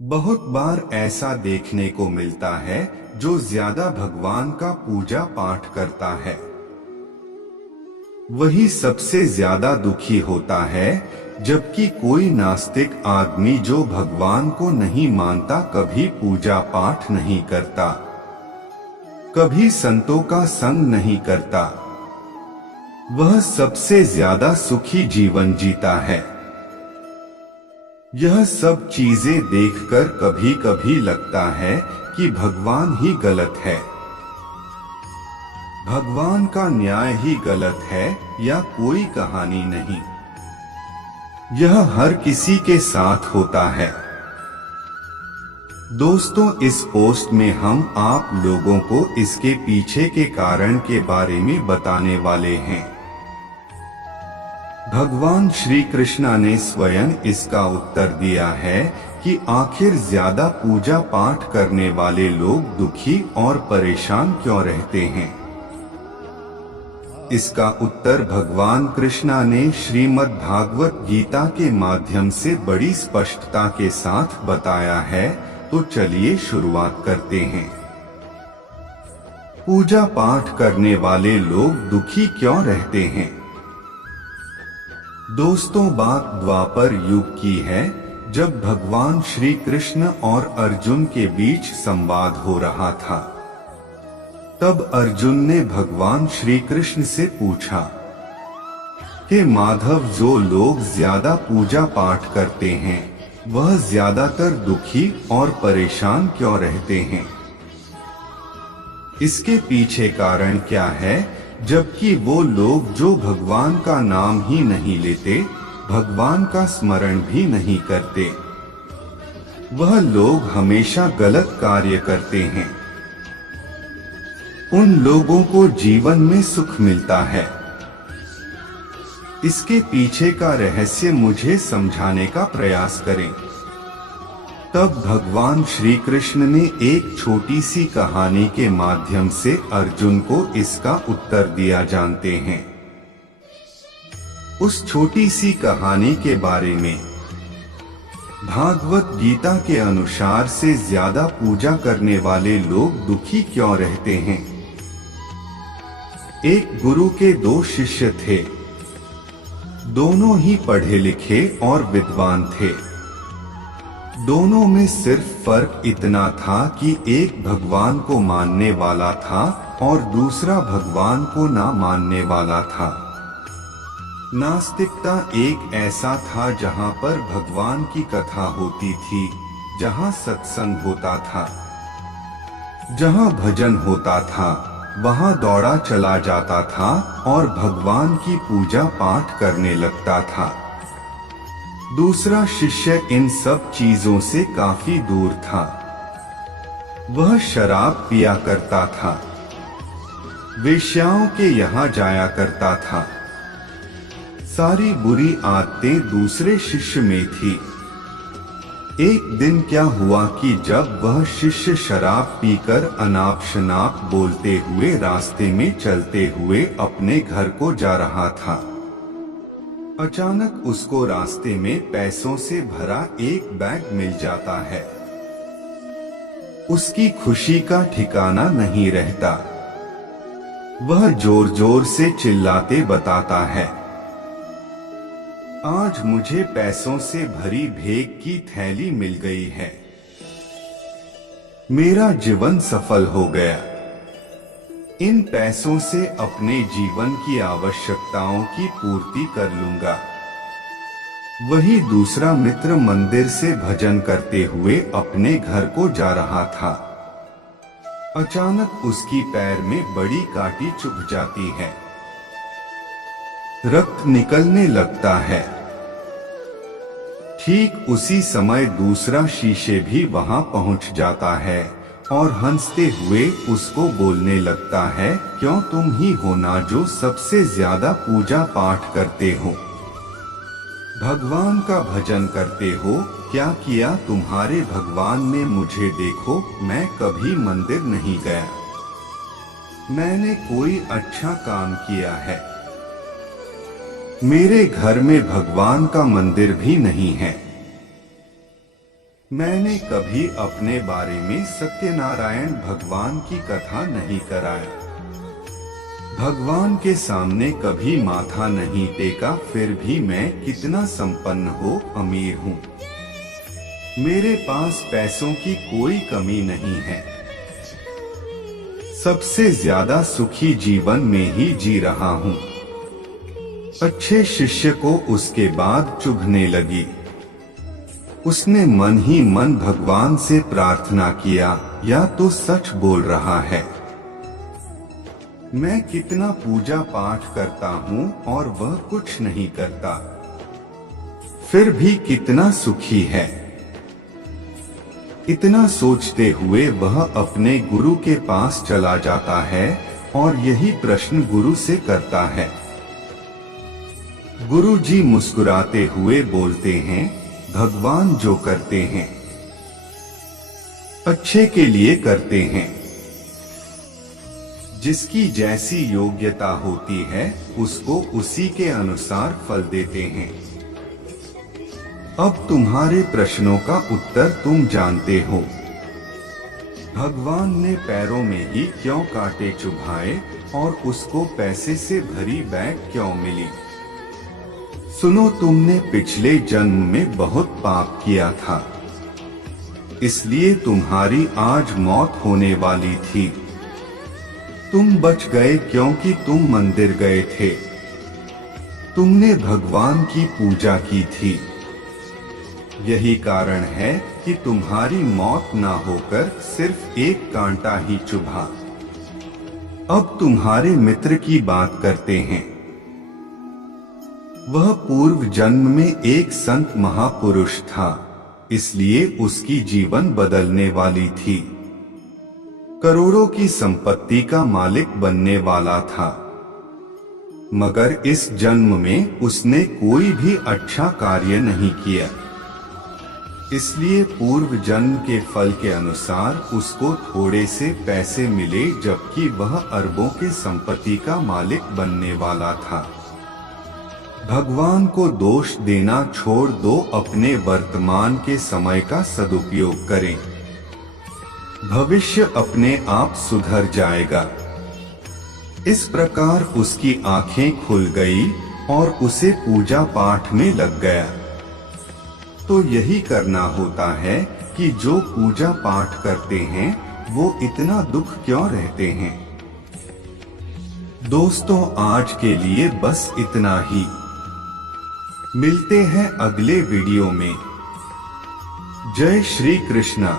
बहुत बार ऐसा देखने को मिलता है जो ज्यादा भगवान का पूजा पाठ करता है वही सबसे ज्यादा दुखी होता है, जबकि कोई नास्तिक आदमी जो भगवान को नहीं मानता कभी पूजा पाठ नहीं करता, कभी संतों का संग नहीं करता, वह सबसे ज्यादा सुखी जीवन जीता है। यह सब चीजें देखकर कभी कभी लगता है कि भगवान ही गलत है, भगवान का न्याय ही गलत है या कोई कहानी नहीं। यह हर किसी के साथ होता है। दोस्तों, इस पोस्ट में हम आप लोगों को इसके पीछे के कारण के बारे में बताने वाले हैं। भगवान श्री कृष्ण ने स्वयं इसका उत्तर दिया है कि आखिर ज्यादा पूजा पाठ करने वाले लोग दुखी और परेशान क्यों रहते हैं। इसका उत्तर भगवान कृष्ण ने श्रीमद् भागवत गीता के माध्यम से बड़ी स्पष्टता के साथ बताया है। तो चलिए शुरुआत करते हैं। पूजा पाठ करने वाले लोग दुखी क्यों रहते हैं। दोस्तों, बात द्वापर युग की है, जब भगवान श्री कृष्ण और अर्जुन के बीच संवाद हो रहा था। तब अर्जुन ने भगवान श्री कृष्ण से पूछा कि माधव, जो लोग ज्यादा पूजा पाठ करते हैं वह ज्यादातर दुखी और परेशान क्यों रहते हैं। इसके पीछे कारण क्या है, जबकि वो लोग जो भगवान का नाम ही नहीं लेते, भगवान का स्मरण भी नहीं करते, वह लोग हमेशा गलत कार्य करते हैं। उन लोगों को जीवन में सुख मिलता है। इसके पीछे का रहस्य मुझे समझाने का प्रयास करें। तब भगवान श्री कृष्ण ने एक छोटी सी कहानी के माध्यम से अर्जुन को इसका उत्तर दिया। जानते हैं उस छोटी सी कहानी के बारे में। भागवत गीता के अनुसार से ज्यादा पूजा करने वाले लोग दुखी क्यों रहते हैं। एक गुरु के दो शिष्य थे। दोनों ही पढ़े लिखे और विद्वान थे। दोनों में सिर्फ फर्क इतना था कि एक भगवान को मानने वाला था और दूसरा भगवान को ना मानने वाला था। नास्तिकता एक ऐसा था जहां पर भगवान की कथा होती थी, जहां सत्संग होता था, जहां भजन होता था, वहां दौड़ा चला जाता था और भगवान की पूजा पाठ करने लगता था। दूसरा शिष्य इन सब चीजों से काफी दूर था। वह शराब पिया करता था, वेश्याओं के यहाँ जाया करता था। सारी बुरी आदतें दूसरे शिष्य में थी। एक दिन क्या हुआ कि जब वह शिष्य शराब पीकर अनाप शनाप बोलते हुए रास्ते में चलते हुए अपने घर को जा रहा था, अचानक उसको रास्ते में पैसों से भरा एक बैग मिल जाता है। उसकी खुशी का ठिकाना नहीं रहता। वह जोर जोर से चिल्लाते बताता है, आज मुझे पैसों से भरी भेंट की थैली मिल गई है। मेरा जीवन सफल हो गया। इन पैसों से अपने जीवन की आवश्यकताओं की पूर्ति कर लूंगा। वही दूसरा मित्र मंदिर से भजन करते हुए अपने घर को जा रहा था। अचानक उसकी पैर में बड़ी कांटी चुभ जाती है। रक्त निकलने लगता है। ठीक उसी समय दूसरा शीशे भी वहां पहुंच जाता है और हंसते हुए उसको बोलने लगता है, क्यों तुम ही हो ना जो सबसे ज्यादा पूजा पाठ करते हो, भगवान का भजन करते हो। क्या किया तुम्हारे भगवान ने मुझे, देखो मैं कभी मंदिर नहीं गया, मैंने कोई अच्छा काम किया है। मेरे घर में भगवान का मंदिर भी नहीं है। मैंने कभी अपने बारे में सत्यनारायण भगवान की कथा नहीं कराया, भगवान के सामने कभी माथा नहीं टेका, फिर भी मैं कितना संपन्न हो अमीर हूँ। मेरे पास पैसों की कोई कमी नहीं है। सबसे ज्यादा सुखी जीवन में ही जी रहा हूँ। अच्छे शिष्य को उसके बाद चुभने लगी। उसने मन ही मन भगवान से प्रार्थना किया, या तो सच बोल रहा है। मैं कितना पूजा पाठ करता हूँ और वह कुछ नहीं करता, फिर भी कितना सुखी है। इतना सोचते हुए वह अपने गुरु के पास चला जाता है और यही प्रश्न गुरु से करता है। गुरु जी मुस्कुराते हुए बोलते हैं, भगवान जो करते हैं अच्छे के लिए करते हैं। जिसकी जैसी योग्यता होती है उसको उसी के अनुसार फल देते हैं। अब तुम्हारे प्रश्नों का उत्तर तुम जानते हो। भगवान ने पैरों में ही क्यों कांटे चुभाए और उसको पैसे से भरी बैग क्यों मिली? सुनो, तुमने पिछले जन्म में बहुत पाप किया था, इसलिए तुम्हारी आज मौत होने वाली थी। तुम बच गए क्योंकि तुम मंदिर गए थे, तुमने भगवान की पूजा की थी। यही कारण है कि तुम्हारी मौत ना होकर सिर्फ एक कांटा ही चुभा। अब तुम्हारे मित्र की बात करते हैं। वह पूर्व जन्म में एक संत महापुरुष था, इसलिए उसकी जीवन बदलने वाली थी। करोड़ों की संपत्ति का मालिक बनने वाला था, मगर इस जन्म में उसने कोई भी अच्छा कार्य नहीं किया। इसलिए पूर्व जन्म के फल के अनुसार उसको थोड़े से पैसे मिले, जबकि वह अरबों के संपत्ति का मालिक बनने वाला था। भगवान को दोष देना छोड़ दो, अपने वर्तमान के समय का सदुपयोग करें। भविष्य अपने आप सुधर जाएगा। इस प्रकार उसकी आंखें खुल गई और उसे पूजा पाठ में लग गया। तो यही करना होता है कि जो पूजा पाठ करते हैं वो इतना दुख क्यों रहते हैं। दोस्तों, आज के लिए बस इतना ही। मिलते हैं अगले वीडियो में। जय श्री कृष्णा।